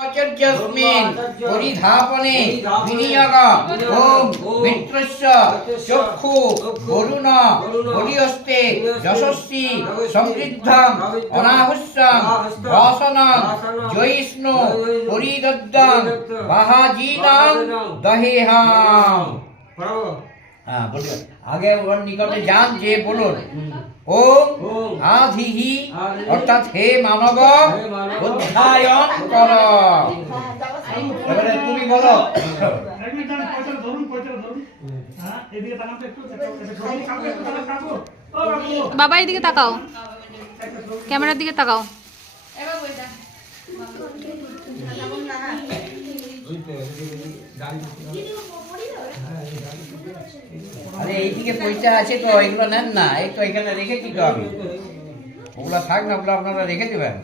आचार्यस्मिन् परिधापने विनियोग ओम मित्रस्य चक्षु वरुण बलिहस्ते यशस्वी समृद्धं अनाहुष्यं वासनं जयिष्णु परिदग्धं बाहाजीनां दहेहाम। बोलिए आगे और निकटे जान जे बोलুন ओम आधिहि अर्थात हे मानव उद्धायन कर। এবারে তুমি বলো বাবা এদিকে তাকাও, ক্যামেরার দিকে তাকাও। আরে এইদিকে পয়সা আছে তো, এগুলো নেন না, এই তো এখানে রেখেছি তো আমি, ওগুলো থাক না, ওগুলো আপনারা রেখে দেবেন।